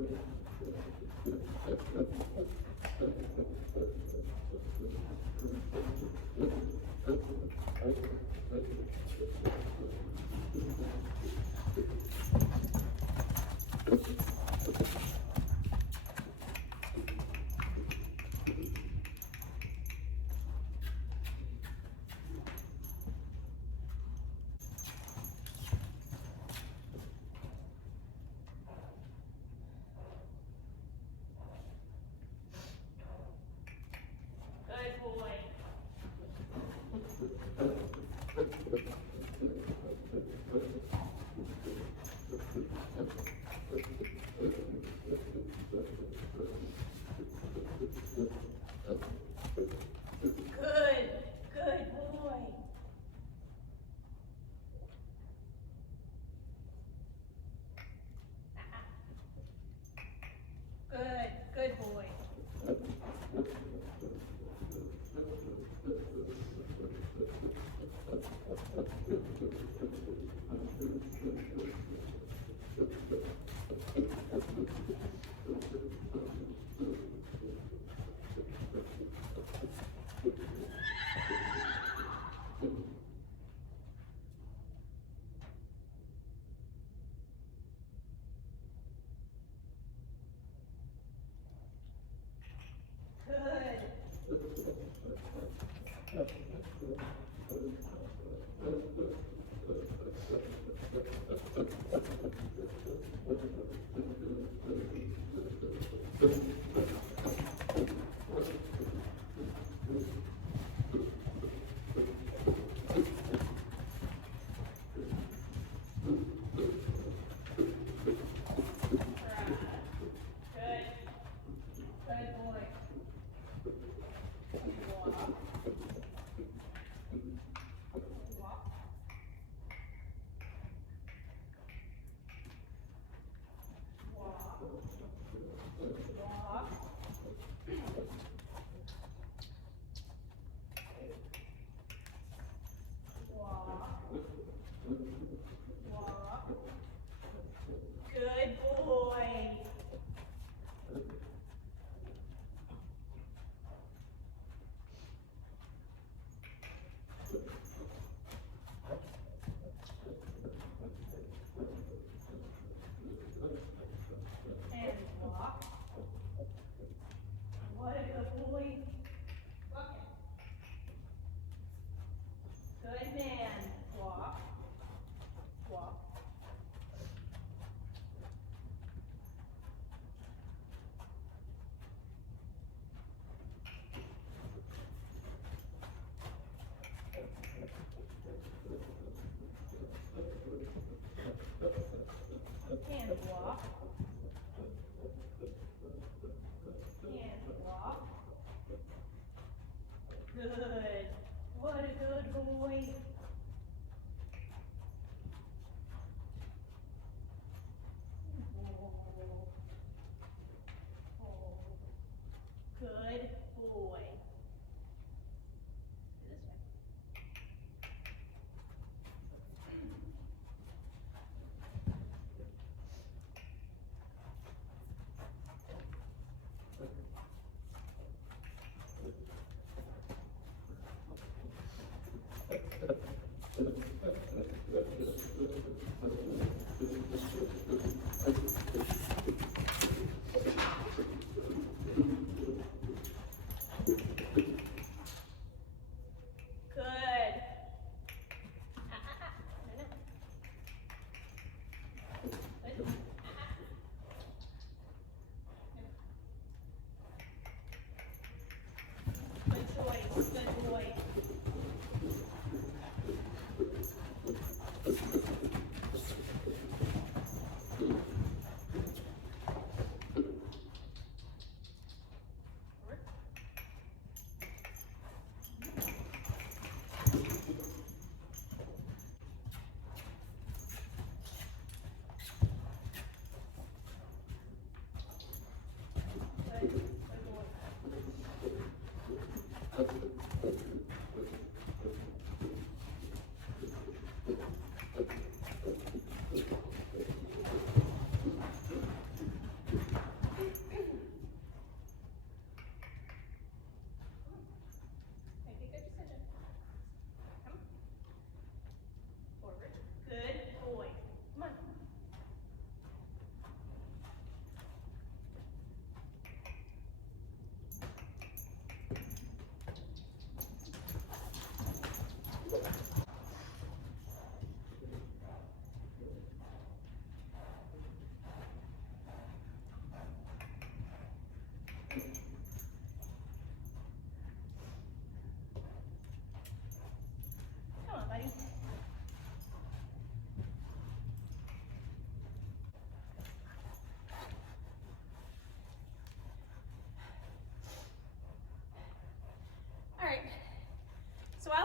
Good boy. Good. Good boy. Good. Good boy. Good. Good boy. Walk. Walk. Walk. Walk. Walk. Walk. Good boy. And walk. What a good boy. Walk it. Good man. Walk. Walk. And walk. And walk. Good. What a good boy. Good boy. This way.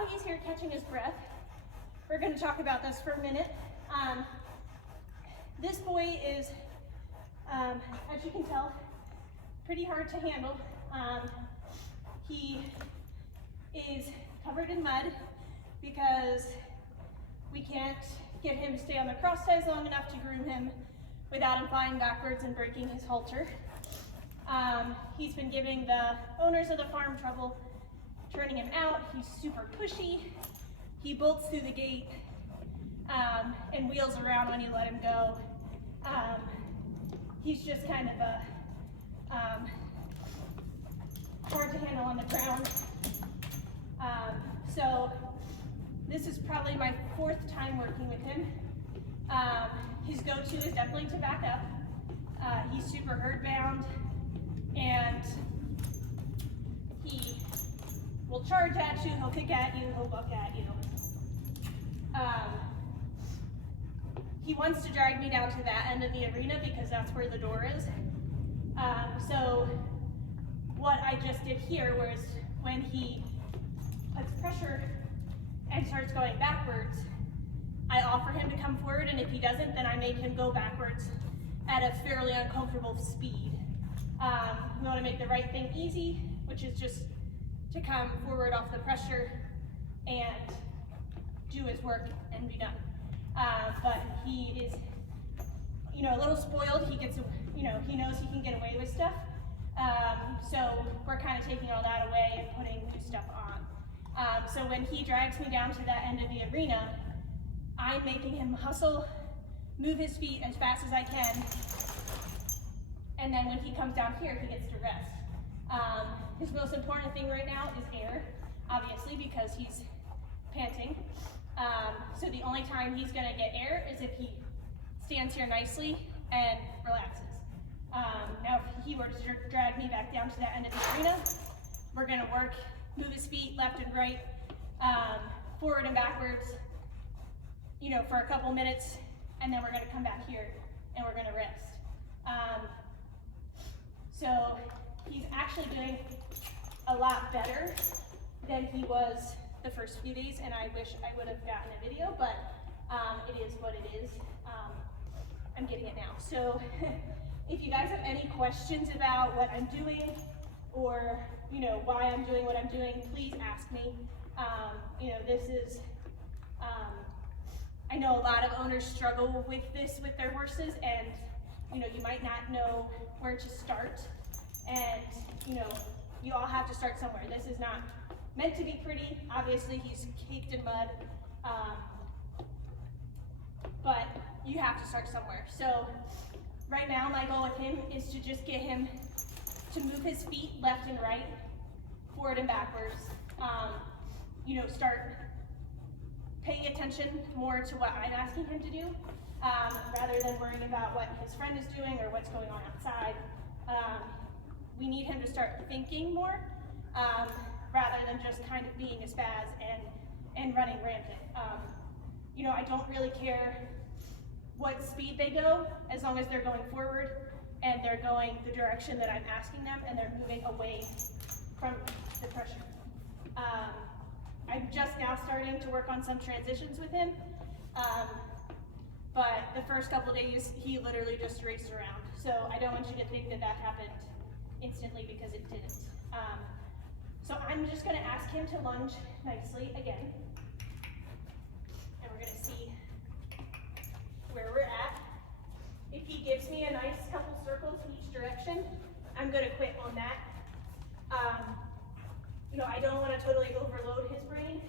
while he's here catching his breath, we're going to talk about this for a minute. This boy is, as you can tell, pretty hard to handle. He is covered in mud because we can't get him to stay on the cross ties long enough to groom him without him flying backwards and breaking his halter. He's been giving the owners of the farm trouble turning him out. He's super pushy. He bolts through the gate and wheels around when you let him go. He's just kind of a hard to handle on the ground. So this is probably my 4th time working with him. His go-to is definitely to back up. He's super herd bound, and he will charge at you, he'll kick at you, he'll buck at you. He wants to drag me down to that end of the arena because that's where the door is. So what I just did here was when he puts pressure and starts going backwards, I offer him to come forward, and if he doesn't, then I make him go backwards at a fairly uncomfortable speed. We want to make the right thing easy, which is just to come forward off the pressure and do his work and be done. But he is, a little spoiled. He gets, he knows he can get away with stuff. So we're kind of taking all that away and putting new stuff on. So when he drags me down to that end of the arena, I'm making him hustle, move his feet as fast as I can, and then when he comes down here, he gets to rest. His most important thing right now is air, obviously, because he's panting. So the only time he's gonna get air is if he stands here nicely and relaxes. Now if he were to drag me back down to that end of the arena, we're gonna work, move his feet left and right, forward and backwards, for a couple minutes, and then we're gonna come back here and we're gonna rest. So he's actually doing a lot better than he was the first few days, and I wish I would have gotten a video, but it is what it is. I'm getting it now. So if you guys have any questions about what I'm doing or why I'm doing what I'm doing, please ask me. This is, I know a lot of owners struggle with this with their horses, and you might not know where to start, and you all have to start somewhere. This is not meant to be pretty. Obviously he's caked in mud, but you have to start somewhere. So right now my goal with him is to just get him to move his feet left and right, forward and backwards. Start paying attention more to what I'm asking him to do, rather than worrying about what his friend is doing or what's going on outside. We need him to start thinking more, rather than just kind of being a spaz and running rampant. I don't really care what speed they go, as long as they're going forward and they're going the direction that I'm asking them and they're moving away from the pressure. I'm just now starting to work on some transitions with him, but the first couple days he literally just raced around. So I don't want you to think that that happened instantly, because it didn't. So I'm just going to ask him to lunge nicely again, and we're going to see where we're at. If he gives me a nice couple circles in each direction, I'm going to quit on that. I don't want to totally overload his brain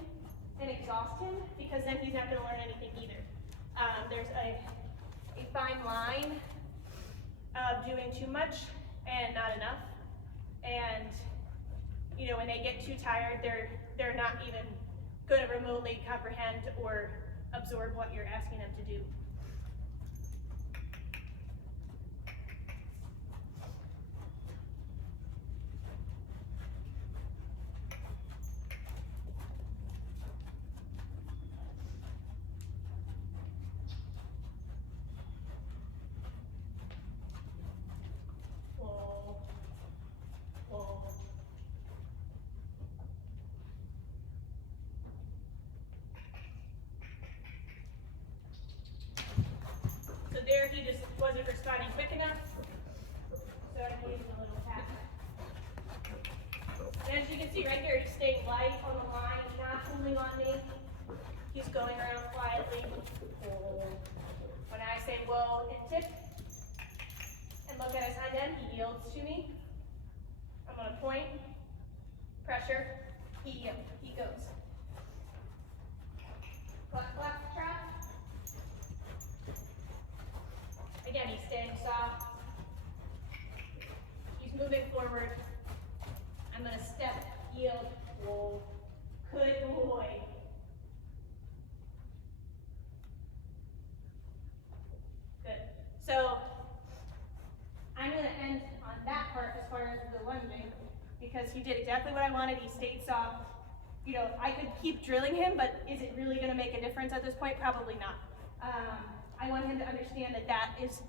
and exhaust him, because then he's not going to learn anything either. There's a fine line of doing too much and not enough, and when they get too tired, they're not even going to remotely comprehend or absorb what you're asking them to do. there he just wasn't responding quick enough. So I gave him a little tap. And as you can see right here, he's staying light on the line. He's not pulling on me. He's going around quietly. When I say whoa and tip, and look at his hind end, he yields to me. I'm gonna point, pressure, he goes. Cluck, cluck, trot. Again, he's staying soft. He's moving forward. I'm gonna step, yield, whoa. Good boy. Good. So, I'm gonna end on that part as far as the lunging, because he did exactly what I wanted. He stayed soft. You know, I could keep drilling him, but is it really gonna make a difference at this point? Probably not. I want him to understand that that is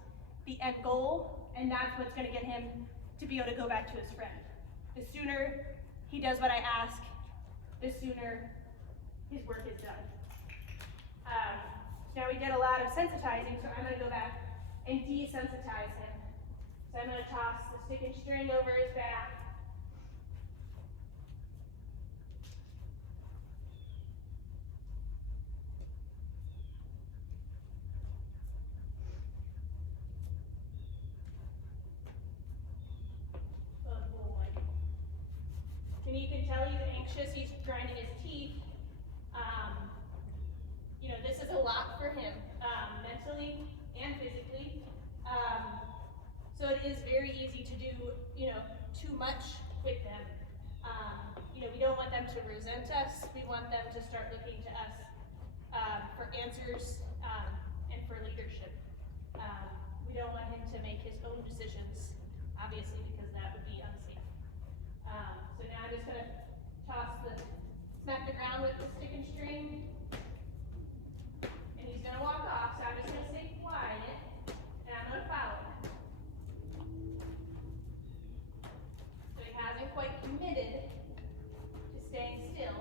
the end goal, and that's what's gonna get him to be able to go back to his friend. The sooner he does what I ask, the sooner his work is done. So now we did a lot of sensitizing, so I'm gonna go back and desensitize him. So I'm gonna toss the stick and string over his back. Good boy. And you can tell he's anxious, he's grinding his teeth. You know, this is a lot for him, mentally and physically. So it is very easy to do, you know, too much with them. You know, we don't want them to resent us. We want them to start looking to us for answers and for leadership. We don't want him to make his own decisions, obviously, because that would be unsafe. So now I'm just gonna smack the ground with the stick and string. And he's gonna walk off, so I'm just gonna stay quiet, and I'm gonna follow him. So he hasn't quite committed to staying still.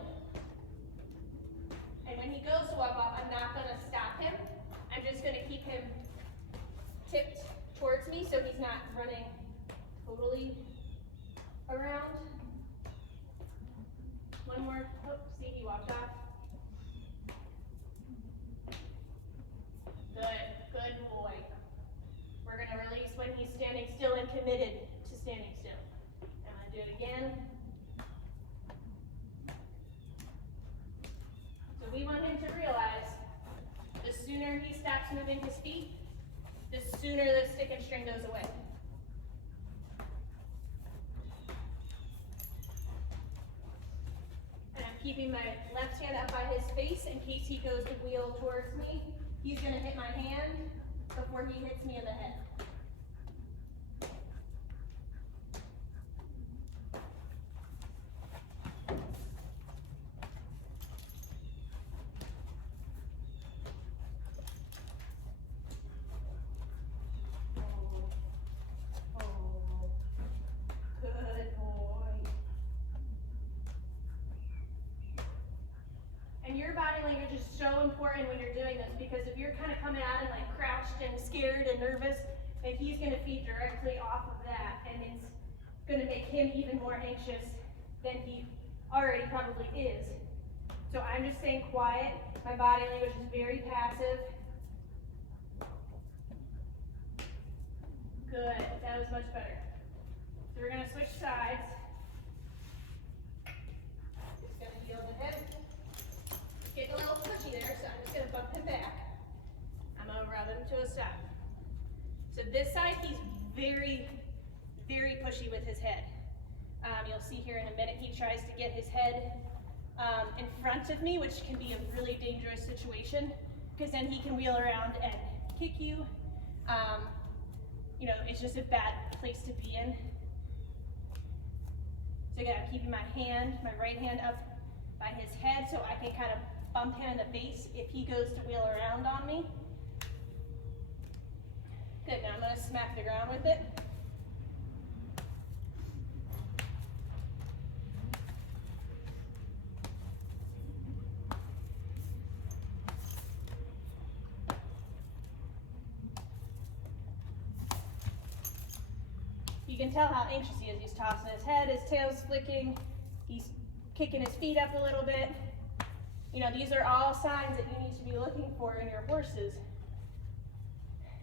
And when he goes to walk off, I'm not gonna stop him. I'm just gonna keep him tipped towards me so he's not running totally around. One more, oh, see, he walked off. Good boy. We're gonna release when he's standing still and committed to standing still. I'm gonna do it again. So we want him to realize the sooner he stops moving his feet, the sooner the stick and string goes away. And I'm keeping my left hand up by his face in case he goes to wheel towards me. He's gonna hit my hand before he hits me in the head. Good boy. And your body language is so important when you're doing this, because if you're kind of coming at him like crouched and scared and nervous, then he's going to feed directly off of that, and it's going to make him even more anxious than he already probably is. So I'm just staying quiet. My body language is very passive. Good, that was much better. So we're going to switch sides. Just going to yield the hip. Getting a little pushy there, so I'm just gonna bump him back. I'm gonna rub him to a stop. So this side, he's very, very pushy with his head. You'll see here in a minute, he tries to get his head in front of me, which can be a really dangerous situation, because then he can wheel around and kick you. You know, it's just a bad place to be in. So again, I'm keeping my right hand up by his head, so I can kind of bump him in the face if he goes to wheel around on me. Good, now I'm going to smack the ground with it. you can tell how anxious he is. He's tossing his head, his tail's flicking, he's kicking his feet up a little bit. You know, these are all signs that you need to be looking for in your horses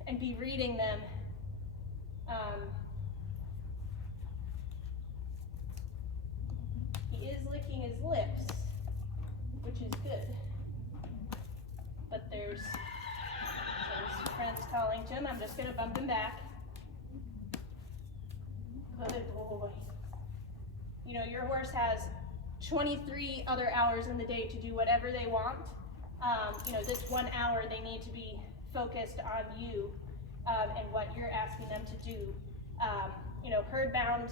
and be reading them. He is licking his lips, which is good. But there's some friends calling to him. I'm just gonna bump him back. Good boy. You know, your horse has 23 other hours in the day to do whatever they want. You know, this 1 hour they need to be focused on you and what you're asking them to do. You know, herd-bound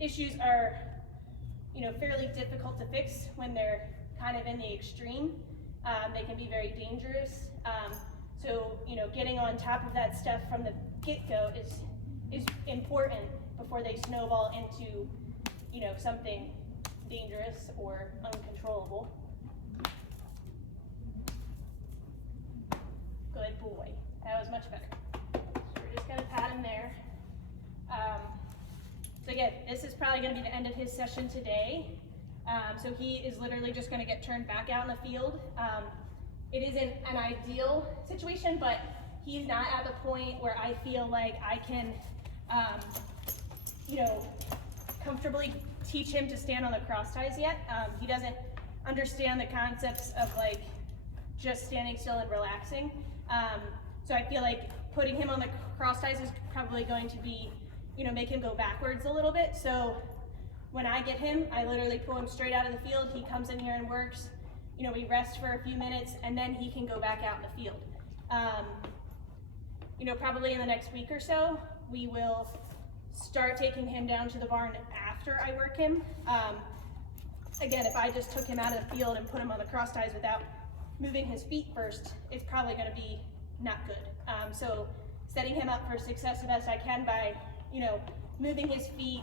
issues are, you know, fairly difficult to fix when they're kind of in the extreme. They can be very dangerous. So, you know, getting on top of that stuff from the get-go is important before they snowball into, you know, something dangerous or uncontrollable. Good boy. That was much better. So we're just gonna pat him there. So again, this is probably gonna be the end of his session today. So he is literally just gonna get turned back out in the field. It isn't an ideal situation, but he's not at the point where I feel like I can, you know, comfortably teach him to stand on the cross ties yet. He doesn't understand the concepts of like just standing still and relaxing. So I feel like putting him on the cross ties is probably going to be, you know, make him go backwards a little bit. So when I get him, I literally pull him straight out of the field. He comes in here and works. You know, we rest for a few minutes and then he can go back out in the field. You know, probably in the next week or so, we will start taking him down to the barn after I work him. Again, if I just took him out of the field and put him on the cross ties without moving his feet first, it's probably gonna be not good. So setting him up for success the best I can by, you know, moving his feet,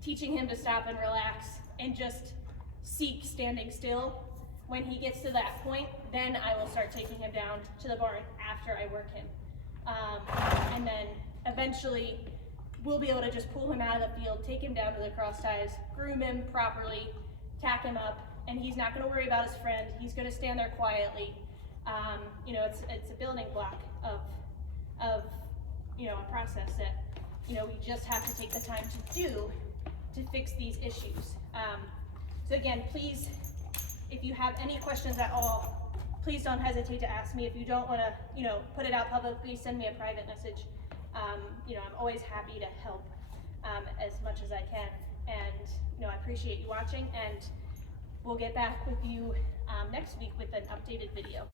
teaching him to stop and relax and just seek standing still. When he gets to that point, then I will start taking him down to the barn after I work him. And then eventually we'll be able to just pull him out of the field, take him down to the cross ties, groom him properly, tack him up, and he's not gonna worry about his friend. He's gonna stand there quietly. You know, it's a building block of you know, a process that, you know, we just have to take the time to do to fix these issues. So again, please, if you have any questions at all, please don't hesitate to ask me. If you don't want to, you know, put it out publicly, send me a private message. You know, I'm always happy to help as much as I can. And, you know, I appreciate you watching, and we'll get back with you next week with an updated video.